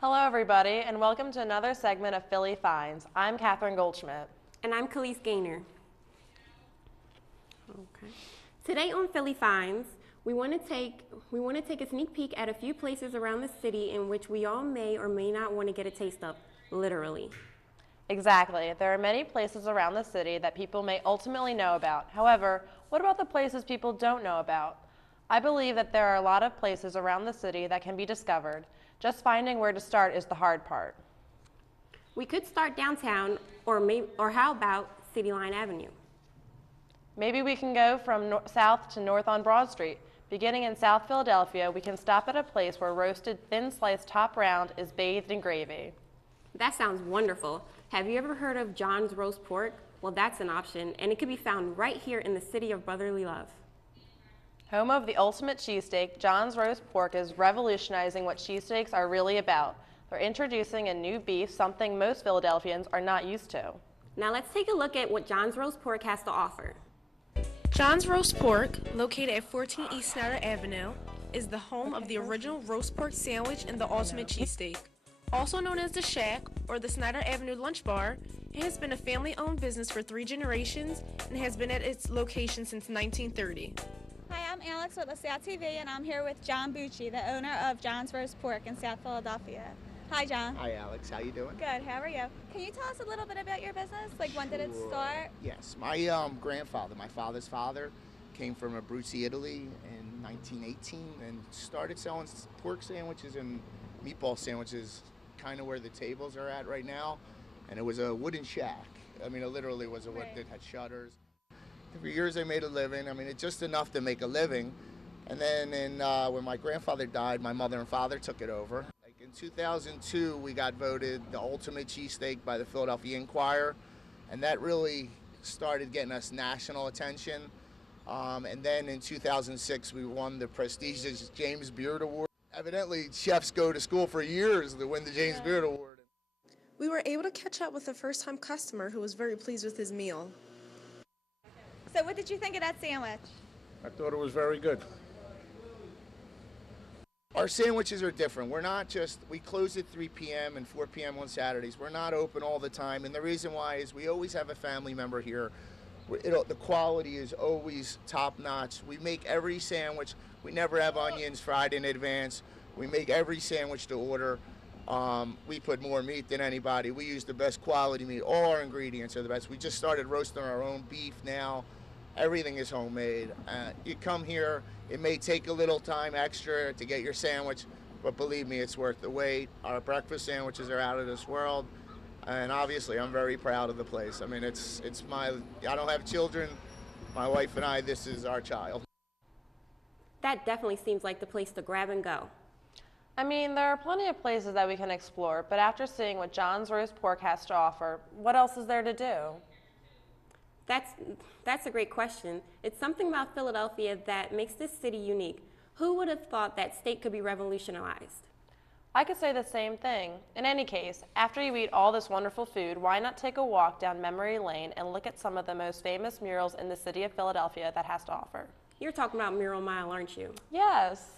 Hello, everybody, and welcome to another segment of Philly Phinds. I'm Catherine Goldschmidt. And I'm Khalees Gaynor. Okay. Today on Philly Phinds, we want to take a sneak peek at a few places around the city in which we all may or may not want to get a taste of, literally. Exactly. There are many places around the city that people may ultimately know about. However, what about the places people don't know about? I believe that there are a lot of places around the city that can be discovered. Just finding where to start is the hard part. We could start downtown, or how about City Line Avenue? Maybe we can go from south to north on Broad Street. Beginning in South Philadelphia, we can stop at a place where roasted thin sliced top round is bathed in gravy. That sounds wonderful. Have you ever heard of John's Roast Pork? Well, that's an option, and it can be found right here in the city of brotherly love. Home of the ultimate cheesesteak, John's Roast Pork is revolutionizing what cheesesteaks are really about. They're introducing a new beef, something most Philadelphians are not used to. Now let's take a look at what John's Roast Pork has to offer. John's Roast Pork, located at 14 East Snyder Avenue, is the home of the original roast pork sandwich and the ultimate cheesesteak. Also known as the Shack or the Snyder Avenue Lunch Bar, it has been a family-owned business for 3 generations and has been at its location since 1930. Hi, I'm Alex with LaSalle TV, and I'm here with John Bucci, the owner of John's Roast Pork in South Philadelphia. Hi, John. Hi, Alex. How you doing? Good. How are you? Can you tell us a little bit about your business? Like, when did it start? Yes, my grandfather, my father's father, came from Abruzzi, Italy in 1918 and started selling pork sandwiches and meatball sandwiches, kind of where the tables are at right now. And it was a wooden shack. I mean, it literally was a wood that had shutters. For years, I made a living. I mean, it's just enough to make a living. And then when my grandfather died, my mother and father took it over. Like in 2002, we got voted the ultimate cheesesteak by the Philadelphia Inquirer, and that really started getting us national attention. And then in 2006, we won the prestigious James Beard Award. Evidently, chefs go to school for years to win the James Beard Award. We were able to catch up with a first-time customer who was very pleased with his meal. So what did you think of that sandwich? I thought it was very good. Our sandwiches are different. We're not just, we close at 3 p.m. and 4 p.m. on Saturdays. We're not open all the time. And the reason why is we always have a family member here. The quality is always top notch. We make every sandwich. We never have onions fried in advance. We make every sandwich to order. We put more meat than anybody. We use the best quality meat. All our ingredients are the best. We just started roasting our own beef now. Everything is homemade. You come here, it may take a little time extra to get your sandwich, but believe me, it's worth the wait. Our breakfast sandwiches are out of this world, and obviously I'm very proud of the place. I mean, it's I don't have children. My wife and I, this is our child. That definitely seems like the place to grab and go. I mean, there are plenty of places that we can explore, but after seeing what John's Roast Pork has to offer, what else is there to do? That's a great question. It's something about Philadelphia that makes this city unique. Who would have thought that state could be revolutionized? I could say the same thing. In any case, after you eat all this wonderful food, why not take a walk down memory lane and look at some of the most famous murals in the city of Philadelphia that has to offer? You're talking about Mural Mile, aren't you? Yes.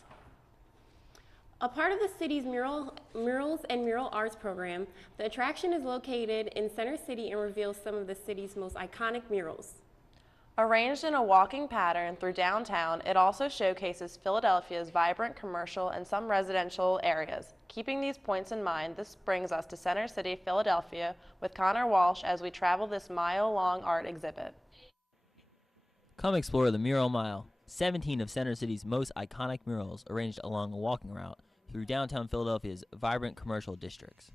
A part of the city's murals and mural arts program, the attraction is located in Center City and reveals some of the city's most iconic murals. Arranged in a walking pattern through downtown, it also showcases Philadelphia's vibrant commercial and some residential areas. Keeping these points in mind, this brings us to Center City, Philadelphia, with Connor Walsh as we travel this mile-long art exhibit. Come explore the Mural Mile, 17 of Center City's most iconic murals arranged along a walking route through downtown Philadelphia's vibrant commercial districts.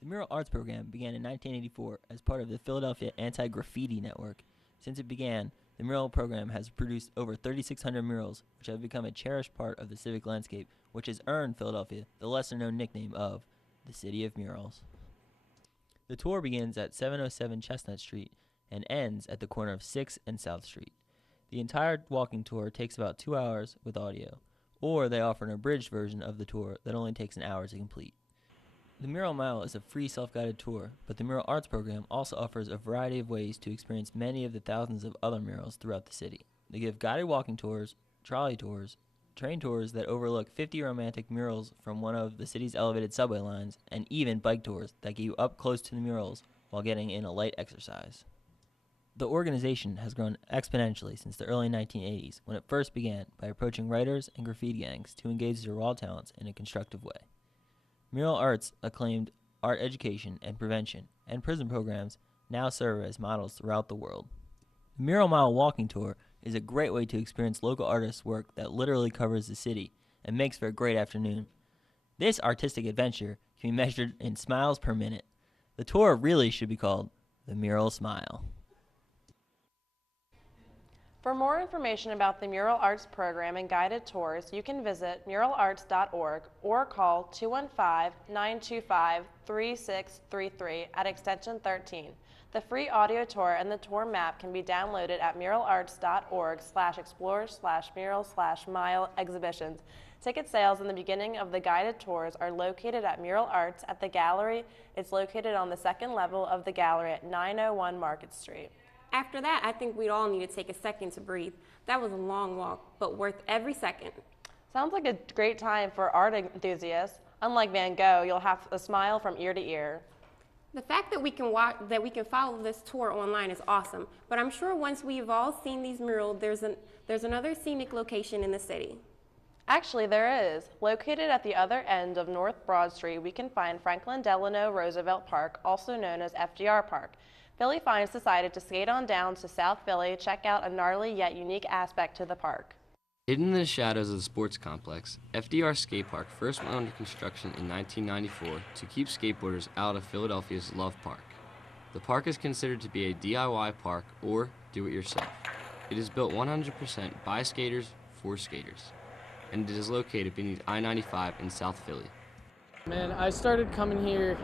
The Mural Arts Program began in 1984 as part of the Philadelphia Anti-Graffiti Network. Since it began, the mural program has produced over 3,600 murals, which have become a cherished part of the civic landscape, which has earned Philadelphia the lesser-known nickname of the City of Murals. The tour begins at 707 Chestnut Street and ends at the corner of 6th and South Street. The entire walking tour takes about 2 hours with audio, or they offer an abridged version of the tour that only takes an hour to complete. The Mural Mile is a free self-guided tour, but the Mural Arts Program also offers a variety of ways to experience many of the thousands of other murals throughout the city. They give guided walking tours, trolley tours, train tours that overlook 50 romantic murals from one of the city's elevated subway lines, and even bike tours that get you up close to the murals while getting in a light exercise. The organization has grown exponentially since the early 1980s, when it first began by approaching writers and graffiti gangs to engage their raw talents in a constructive way. Mural arts acclaimed art education and prevention, and prison programs now serve as models throughout the world. The Mural Mile walking tour is a great way to experience local artists' work that literally covers the city and makes for a great afternoon. This artistic adventure can be measured in smiles per minute. The tour really should be called the Mural Smile. For more information about the Mural Arts program and guided tours, you can visit muralarts.org or call 215-925-3633 at extension 13. The free audio tour and the tour map can be downloaded at muralarts.org/explore/mural/mile exhibitions. Ticket sales in the beginning of the guided tours are located at Mural Arts at the gallery. It's located on the second level of the gallery at 901 Market Street. After that, I think we'd all need to take a second to breathe. That was a long walk, but worth every second. Sounds like a great time for art enthusiasts. Unlike Van Gogh, you'll have a smile from ear to ear. The fact that we can follow this tour online is awesome, but I'm sure once we've all seen these murals, there's another scenic location in the city. Actually, there is. Located at the other end of North Broad Street, we can find Franklin Delano Roosevelt Park, also known as FDR Park. Philly Phinds decided to skate on down to South Philly, check out a gnarly yet unique aspect to the park. Hidden in the shadows of the sports complex, FDR Skate Park first went under construction in 1994 to keep skateboarders out of Philadelphia's Love Park. The park is considered to be a DIY park or do-it-yourself. It is built 100% by skaters for skaters, and it is located beneath I-95 in South Philly. Man, I started coming here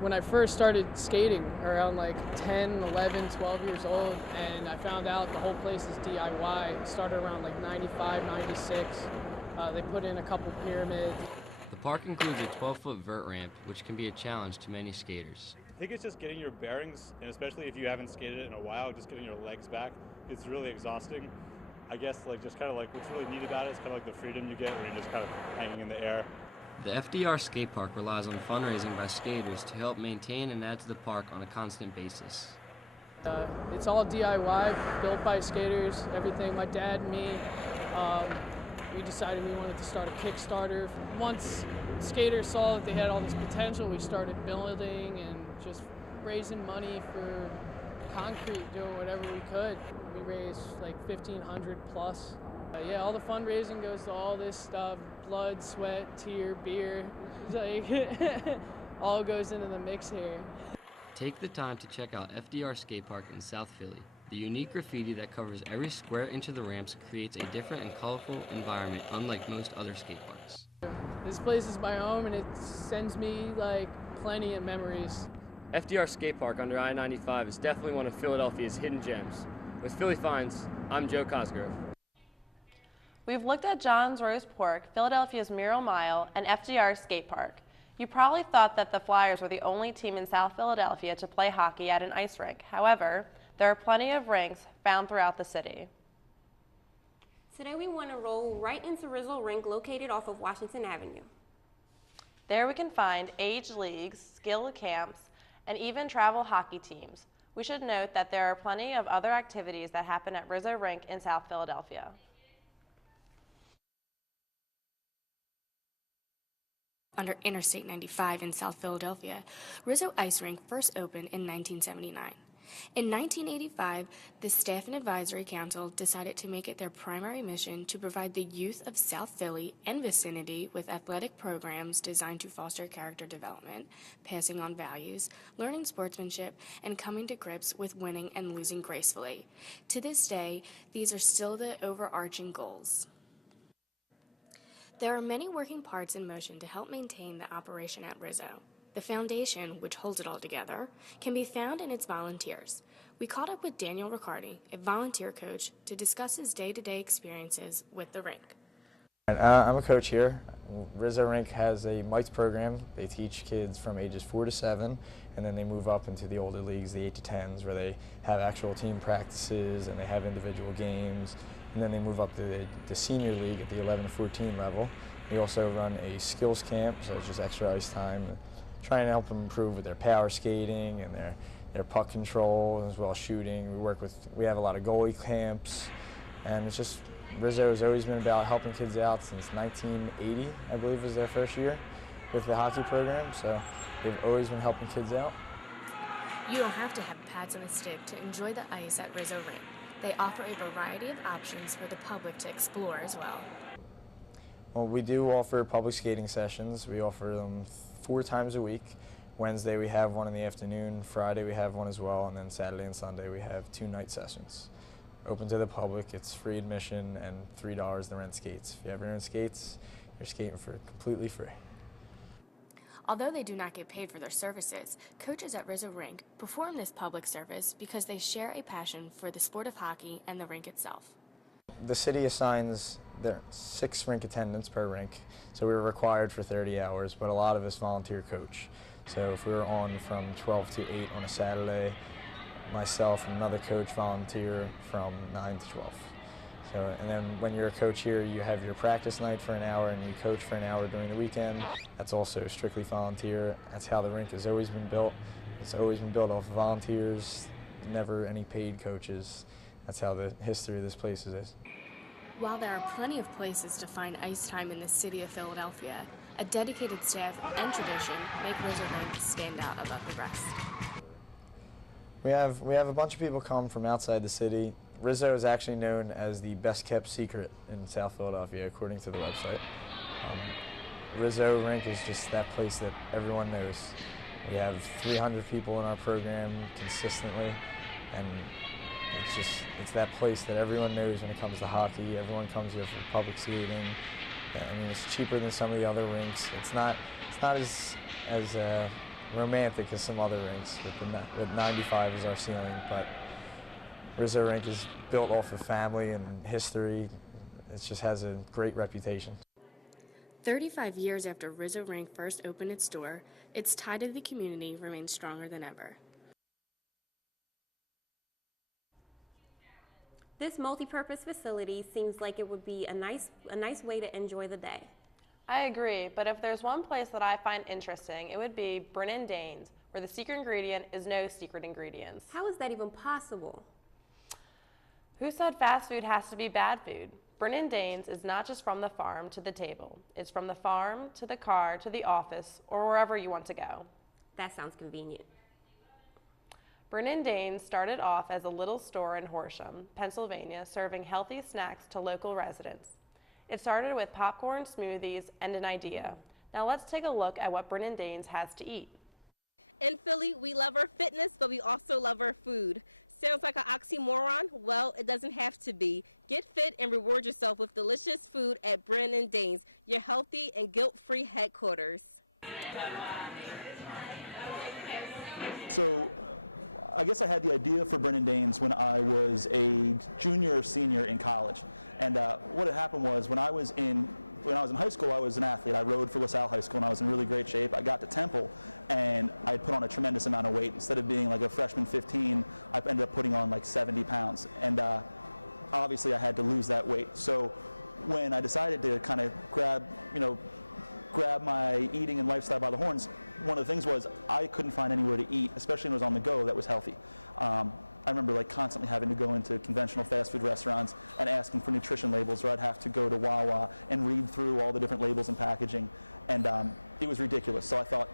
when I first started skating around 10, 11, 12 years old, and I found out the whole place is DIY. It started around 95, 96. They put in a couple pyramids. The park includes a 12-foot vert ramp, which can be a challenge to many skaters. I think it's just getting your bearings, and especially if you haven't skated it in a while, just getting your legs back. It's really exhausting. I guess what's really neat about it is kind of the freedom you get when you're just kind of hanging in the air. The FDR Skate Park relies on fundraising by skaters to help maintain and add to the park on a constant basis. It's all DIY, built by skaters, everything. My dad and me, we decided we wanted to start a Kickstarter. Once skaters saw that they had all this potential, we started building and just raising money for concrete, doing whatever we could. We raised $1,500 plus. All the fundraising goes to all this stuff: blood, sweat, tear, beer. All goes into the mix here. Take the time to check out FDR Skate Park in South Philly. The unique graffiti that covers every square inch of the ramps creates a different and colorful environment unlike most other skate parks. This place is my home, and it sends me plenty of memories. FDR Skate Park under I-95 is definitely one of Philadelphia's hidden gems. With Philly Phinds, I'm Joe Cosgrove. We've looked at John's Roast Pork, Philadelphia's Mural Mile, and FDR Skate Park. You probably thought that the Flyers were the only team in South Philadelphia to play hockey at an ice rink. However, there are plenty of rinks found throughout the city. Today we want to roll right into Rizzo Rink, located off of Washington Avenue. There we can find age leagues, skill camps, and even travel hockey teams. We should note that there are plenty of other activities that happen at Rizzo Rink in South Philadelphia. Under Interstate 95 in South Philadelphia, Rizzo Ice Rink first opened in 1979. In 1985, the Staff and Advisory Council decided to make it their primary mission to provide the youth of South Philly and vicinity with athletic programs designed to foster character development, passing on values, learning sportsmanship, and coming to grips with winning and losing gracefully. To this day, these are still the overarching goals. There are many working parts in motion to help maintain the operation at Rizzo. The foundation, which holds it all together, can be found in its volunteers. We caught up with Daniel Riccardi, a volunteer coach, to discuss his day-to-day experiences with the rink. I'm a coach here. Rizzo Rink has a mites program. They teach kids from ages 4 to 7, and then they move up into the older leagues, the 8 to 10s, where they have actual team practices and they have individual games. And then they move up to the senior league at the 11 to 14 level. We also run a skills camp, so it's just extra ice time, trying to help them improve with their power skating and their puck control as well as shooting. We have a lot of goalie camps, and it's just Rizzo has always been about helping kids out since 1980, I believe was their first year with the hockey program, so they've always been helping kids out. You don't have to have pads and a stick to enjoy the ice at Rizzo Rink. They offer a variety of options for the public to explore as well. Well, we do offer public skating sessions. We offer them 4 times a week. Wednesday we have one in the afternoon, Friday we have one as well, and then Saturday and Sunday we have 2 night sessions. Open to the public, it's free admission and $3 to rent skates. If you have your own skates, you're skating for completely free. Although they do not get paid for their services, coaches at Rizzo Rink perform this public service because they share a passion for the sport of hockey and the rink itself. The city assigns their 6 rink attendants per rink, so we were required for 30 hours, but a lot of us volunteer coach. So if we were on from 12 to 8 on a Saturday, myself and another coach volunteer from 9 to 12. So, and then when you're a coach here, you have your practice night for an hour and you coach for an hour during the weekend. That's also strictly volunteer. That's how the rink has always been built. It's always been built off of volunteers, never any paid coaches. That's how the history of this place is. While there are plenty of places to find ice time in the city of Philadelphia, a dedicated staff and tradition make Rizzo Rink stand out above the rest. We have a bunch of people come from outside the city. Rizzo is actually known as the best kept secret in South Philadelphia, according to the website. Rizzo Rink is just that place that everyone knows. We have 300 people in our program consistently, and it's that place that everyone knows when it comes to hockey. Everyone comes here for public skating. I mean, it's cheaper than some of the other rinks. It's not as romantic as some other rinks with 95 as our ceiling, but Rizzo Rink is built off of family and history. It just has a great reputation. 35 years after Rizzo Rink first opened its door, its tie to the community remains stronger than ever. This multi-purpose facility seems like it would be a nice way to enjoy the day. I agree, but if there's one place that I find interesting, it would be Brennan Danes, where the secret ingredient is no secret ingredients. How is that even possible? Who said fast food has to be bad food? Brennan Danes is not just from the farm to the table. It's from the farm to the car to the office or wherever you want to go. That sounds convenient. Brennan Danes started off as a little store in Horsham, Pennsylvania, serving healthy snacks to local residents. It started with popcorn, smoothies, and an idea. Now let's take a look at what Brennan Danes has to eat. In Philly, we love our fitness, but we also love our food. Sounds like an oxymoron? Well, it doesn't have to be. Get fit and reward yourself with delicious food at Brennan Danes, your healthy and guilt-free headquarters. So, I guess I had the idea for Brennan Danes when I was a junior or senior in college. And what had happened was when I was in high school, I was an athlete. I rode for LaSalle High School and I was in really great shape. I got to Temple and I had put on a tremendous amount of weight. Instead of being like a freshman 15, I ended up putting on like 70 pounds. And obviously I had to lose that weight. So when I decided to kind of grab my eating and lifestyle by the horns, one of the things was I couldn't find anywhere to eat, especially when I was on the go, that was healthy. I remember like constantly having to go into conventional fast food restaurants and asking for nutrition labels, or I'd have to go to Wawa and read through all the different labels and packaging, and it was ridiculous. So I thought,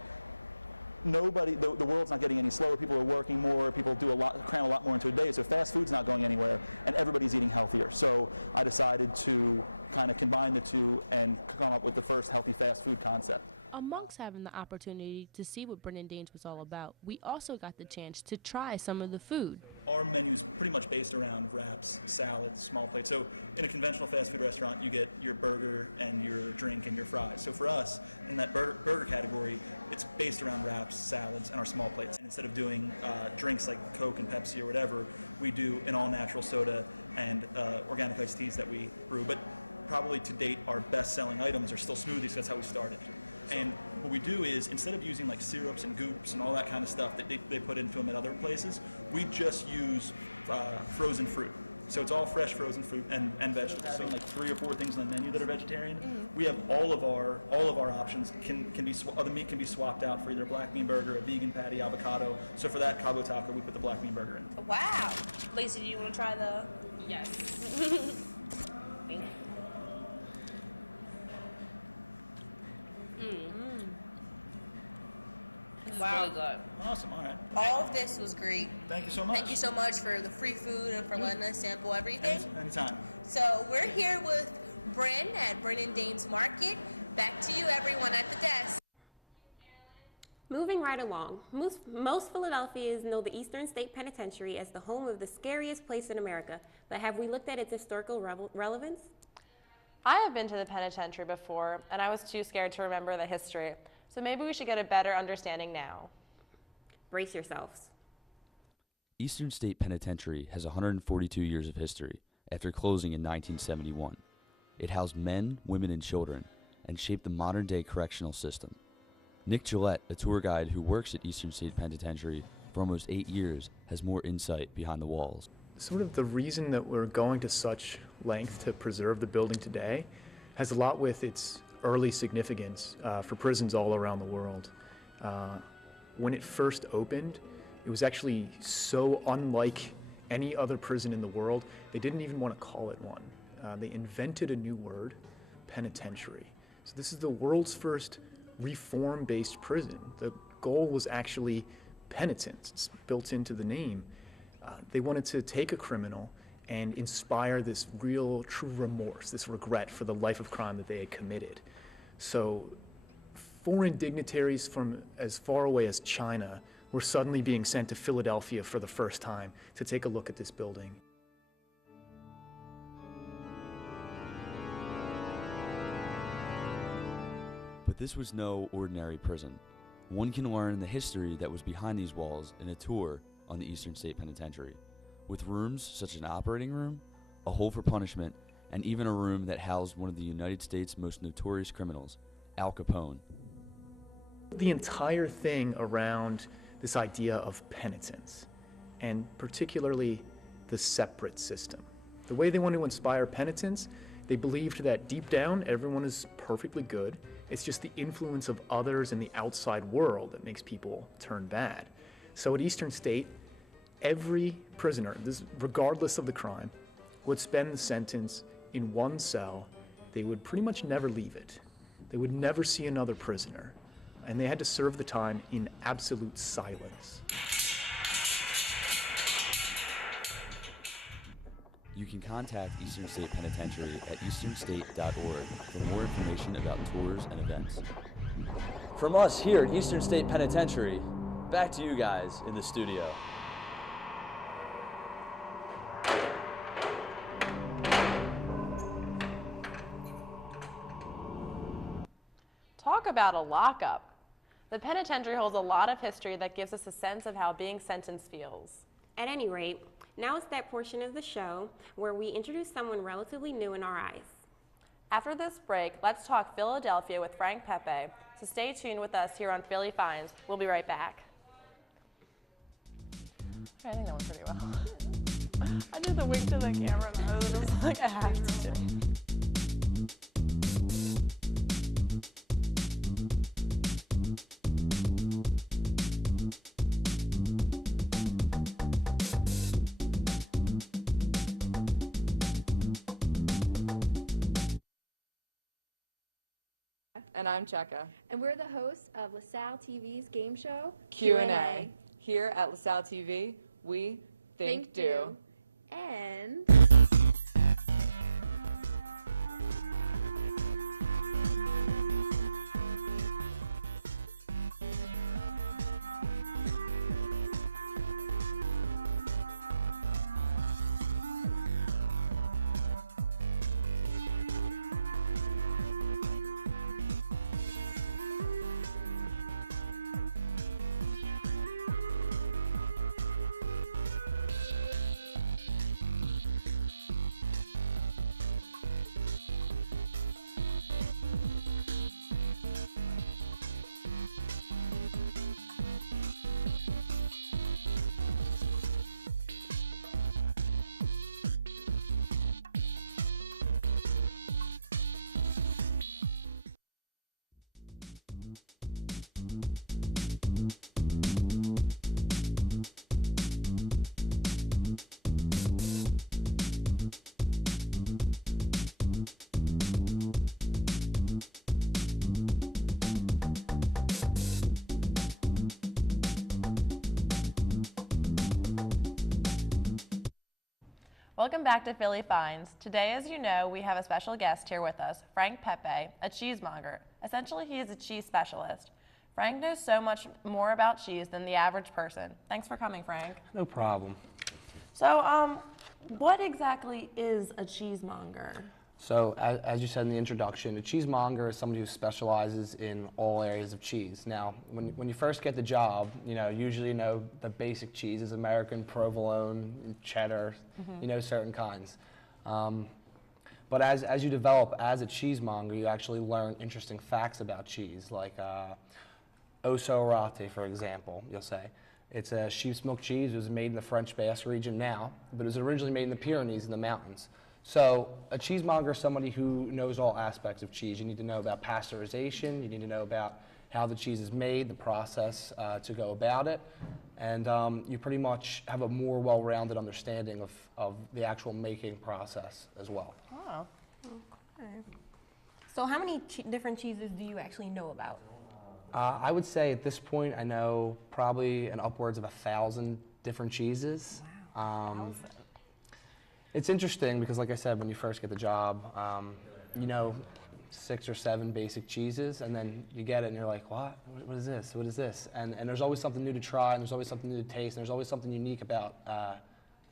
the world's not getting any slower. People are working more. People cram a lot more into a day. So fast food's not going anywhere, and everybody's eating healthier. So I decided to kind of combine the two and come up with the first healthy fast food concept. Amongst having the opportunity to see what Brennan Danes was all about, we also got the chance to try some of the food. Our menu's pretty much based around wraps, salads, small plates. So in a conventional fast food restaurant, you get your burger and your drink and your fries. So for us, in that burger category, it's based around wraps, salads, and our small plates. And instead of doing drinks like Coke and Pepsi or whatever, we do an all-natural soda and organic iced teas that we brew. But probably to date our best-selling items are still smoothies. That's how we started. And what we do is, instead of using like syrups and goops and all that kind of stuff that they put into them at other places, we just use frozen fruit. So it's all fresh frozen fruit and vegetables. Having like 3 or 4 things on the menu that are vegetarian. We have all of our options can be the meat can be swapped out for either a black bean burger, a vegan patty, avocado. So for that Cabo taco, we put the black bean burger in. Wow. Lacey, do you want to try the? Yes. Thank you. Wow. Really good. Awesome. All right. All of this was great. Thank you so much. Thank you so much for the free food and for letting us sample everything. Anytime. So we're here with Bryn at Bryn and Danes Market. Back to you, everyone at the desk. Moving right along, most Philadelphians know the Eastern State Penitentiary as the home of the scariest place in America, but have we looked at its historical relevance? I have been to the penitentiary before, and I was too scared to remember the history. So maybe we should get a better understanding now. Brace yourselves. Eastern State Penitentiary has 142 years of history after closing in 1971. It housed men, women, and children and shaped the modern-day correctional system. Nick Gillette, a tour guide who works at Eastern State Penitentiary for almost 8 years, has more insight behind the walls. Sort of the reason that we're going to such length to preserve the building today has a lot with its early significance for prisons all around the world. When it first opened, it was actually so unlike any other prison in the world, they didn't even want to call it one. They invented a new word, penitentiary. So this is the world's first reform-based prison. The goal was actually penitence. It's built into the name. They wanted to take a criminal and inspire this real, true remorse, this regret for the life of crime that they had committed. So foreign dignitaries from as far away as China were suddenly being sent to Philadelphia for the first time to take a look at this building. But this was no ordinary prison. One can learn the history that was behind these walls in a tour on the Eastern State Penitentiary, with rooms such as an operating room, a hole for punishment, and even a room that housed one of the United States' most notorious criminals, Al Capone. The entire thing around this idea of penitence, and particularly the separate system. The way they want to inspire penitence, they believed that deep down everyone is perfectly good. It's just the influence of others in the outside world that makes people turn bad. So at Eastern State, every prisoner, regardless of the crime, would spend the sentence in one cell. They would pretty much never leave it. They would never see another prisoner. And they had to serve the time in absolute silence. You can contact Eastern State Penitentiary at easternstate.org for more information about tours and events. From us here at Eastern State Penitentiary, back to you guys in the studio. Talk about a lockup. The penitentiary holds a lot of history that gives us a sense of how being sentenced feels. At any rate, now it's that portion of the show where we introduce someone relatively new in our eyes. After this break, let's talk Philadelphia with Frank Pepe. So stay tuned with us here on Philly Phinds. We'll be right back. I think that went pretty well. I did the wink to the camera and I was just like, I have to do it. And I'm Cheka. And we're the hosts of LaSalle TV's game show, Q&A. Here at LaSalle TV, we think do. And Welcome back to Philly Finds. Today, as you know, we have a special guest here with us, Frank Pepe, a cheesemonger. Essentially, he is a cheese specialist. Frank knows so much more about cheese than the average person. Thanks for coming, Frank. No problem. So, what exactly is a cheesemonger? So, as you said in the introduction, a cheesemonger is somebody who specializes in all areas of cheese. Now, when you first get the job, usually you know the basic cheeses, American, provolone, cheddar, certain kinds. But as you develop as a cheesemonger, you actually learn interesting facts about cheese, like Osso Orate, for example, you'll say. It's a sheep's milk cheese. It was made in the French Basque region now, but it was originally made in the Pyrenees in the mountains. So a cheesemonger is somebody who knows all aspects of cheese. You need to know about pasteurization. You need to know about how the cheese is made, the process to go about it. And you pretty much have a more well-rounded understanding of the actual making process as well. Oh. Okay. So how many different cheeses do you actually know about? I would say at this point I know probably an upwards of 1,000 different cheeses. Wow. It's interesting because, like I said, when you first get the job, you know 6 or 7 basic cheeses, and then you get it and you're like, what? What is this? What is this? And there's always something new to try, and there's always something new to taste, and there's always something unique about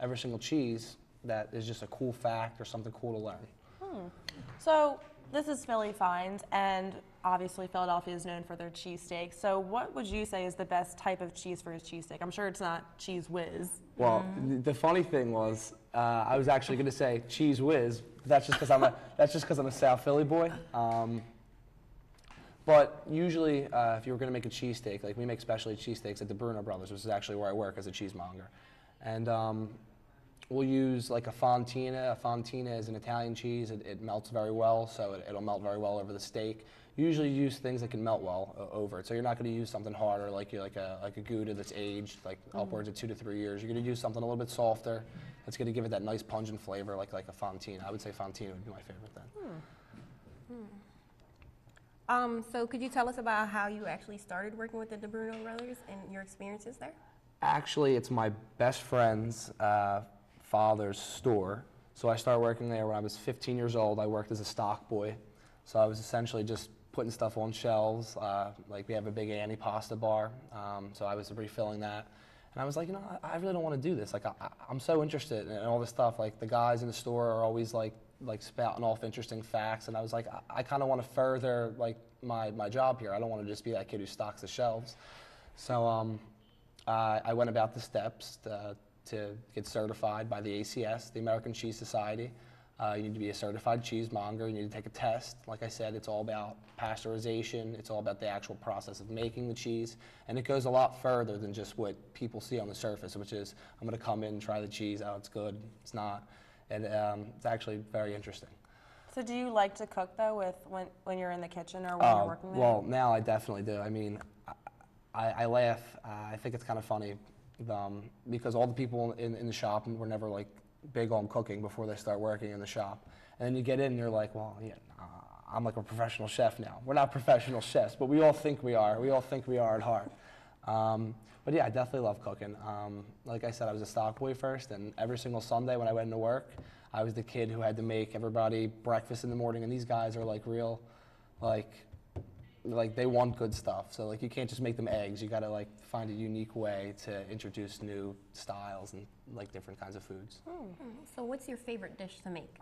every single cheese that is just a cool fact or something cool to learn. So this is Philly Finds, and obviously Philadelphia is known for their cheesesteak. So what would you say is the best type of cheese for a cheesesteak? I'm sure it's not Cheese Whiz. Well, the funny thing was, I was actually going to say Cheese Whiz. But that's just because I'm a South Philly boy. But usually, if you were going to make a cheesesteak, like we make specialty cheesesteaks at the Bruno Brothers, which is actually where I work as a cheesemonger, and we'll use like a fontina. A fontina is an Italian cheese. It melts very well, so it'll melt very well over the steak. Usually use things that can melt well over it. So you're not going to use something harder like a Gouda that's aged like upwards of 2 to 3 years. You're going to use something a little bit softer that's going to give it that nice pungent flavor like a fontina. I would say fontina would be my favorite then. So could you tell us about how you actually started working with the Bruno Brothers and your experiences there? Actually, it's my best friend's father's store. So I started working there when I was 15 years old. I worked as a stock boy. So I was essentially just putting stuff on shelves. Like we have a big antipasta bar, so I was refilling that. And I was like, I really don't want to do this. Like I'm so interested in all this stuff. Like the guys in the store are always like spouting off interesting facts, and I was like, I kind of want to further like my job here. I don't want to just be that kid who stocks the shelves. So I went about the steps to get certified by the ACS, the American Cheese Society. You need to be a certified cheesemonger. You need to take a test. Like I said, it's all about pasteurization. It's all about the actual process of making the cheese. And it goes a lot further than just what people see on the surface, which is, I'm going to come in and try the cheese. Oh, it's good. It's not. And it's actually very interesting. So do you like to cook, though, when you're in the kitchen or when you're working there? Well, now I definitely do. I mean, I laugh. I think it's kind of funny because all the people in the shop were never like big on cooking before they start working in the shop. And then you get in and you're like, well, yeah, I'm like a professional chef now. We're not professional chefs, but we all think we are. We all think we are at heart. But yeah, I definitely love cooking. Like I said, I was a stock boy first, and every single Sunday when I went into work, I was the kid who had to make everybody breakfast in the morning, and these guys are like real, like they want good stuff. So like you can't just make them eggs. You gotta like find a unique way to introduce new styles and like different kinds of foods. So what's your favorite dish to make?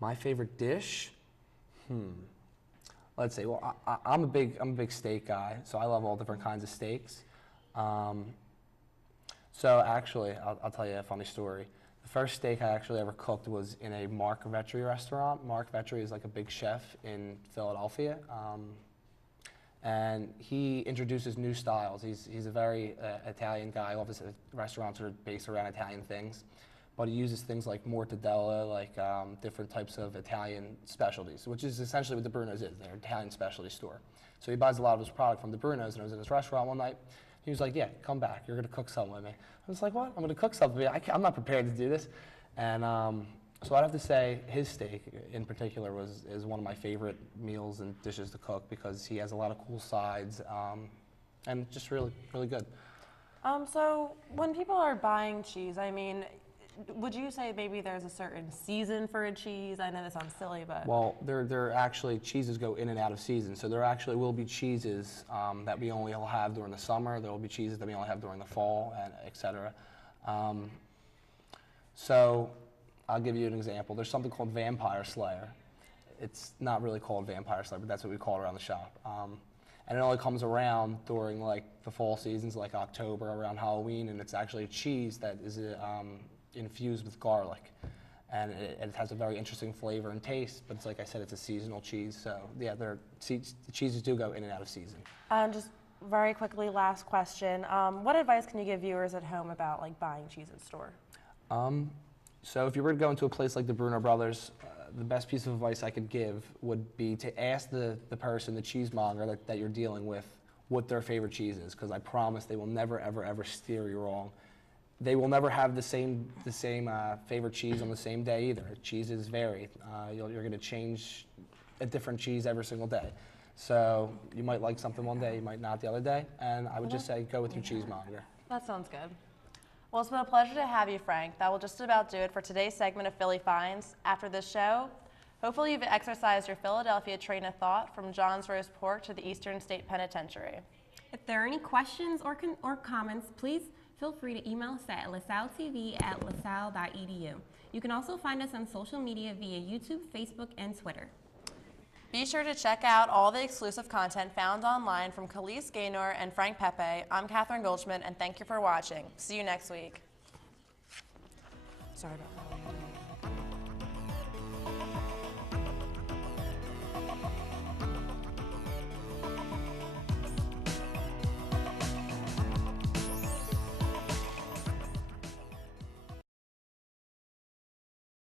My favorite dish? Let's see. Well, I'm a big steak guy, so I love all different kinds of steaks. So actually, I'll tell you a funny story. The first steak I actually ever cooked was in a Mark Vetri restaurant. Mark Vetri is like a big chef in Philadelphia. And he introduces new styles. He's a very Italian guy. All of his restaurants are based around Italian things. But he uses things like mortadella, like different types of Italian specialties, which is essentially what the Bruno's is. They're an Italian specialty store. So he buys a lot of his product from the Bruno's, and I was in his restaurant one night, He was like, yeah, come back. You're going to cook something with me. I was like, what? I'm going to cook something with me? I'm not prepared to do this. And so I'd have to say his steak in particular is one of my favorite meals and dishes to cook because he has a lot of cool sides and just really, really good. So when people are buying cheese, I mean, would you say maybe there's a certain season for a cheese? I know this sounds silly, but... Well, there actually, cheeses go in and out of season. So there actually will be cheeses that we only will have during the summer. There will be cheeses that we only have during the fall, and et cetera. So I'll give you an example. There's something called Vampire Slayer. It's not really called Vampire Slayer, but that's what we call it around the shop. And it only comes around during like the fall seasons, like October, around Halloween, and it's actually a cheese that is infused with garlic. And it has a very interesting flavor and taste, but it's like I said, it's a seasonal cheese. So yeah, the cheeses do go in and out of season. Just very quickly, last question. What advice can you give viewers at home about like buying cheese in store? So if you were to go into a place like the Bruno Brothers, the best piece of advice I could give would be to ask the person, the cheesemonger that you're dealing with, what their favorite cheese is, because I promise they will never, ever, ever steer you wrong. They will never have the same favorite cheese on the same day either. Cheeses vary. You're going to change a different cheese every single day. So you might like something one day, you might not the other day, and I would just say go with your cheesemonger. That sounds good. Well, it's been a pleasure to have you, Frank. That will just about do it for today's segment of Philly Finds. After this show, hopefully you've exercised your Philadelphia train of thought from John's Roast Pork to the Eastern State Penitentiary. If there are any questions or comments, please feel free to email us at lasalletv@lasalle.edu. You can also find us on social media via YouTube, Facebook, and Twitter. Be sure to check out all the exclusive content found online from Khalees Gaynor and Frank Pepe. I'm Catherine Goldschmidt, and thank you for watching. See you next week. Sorry about that.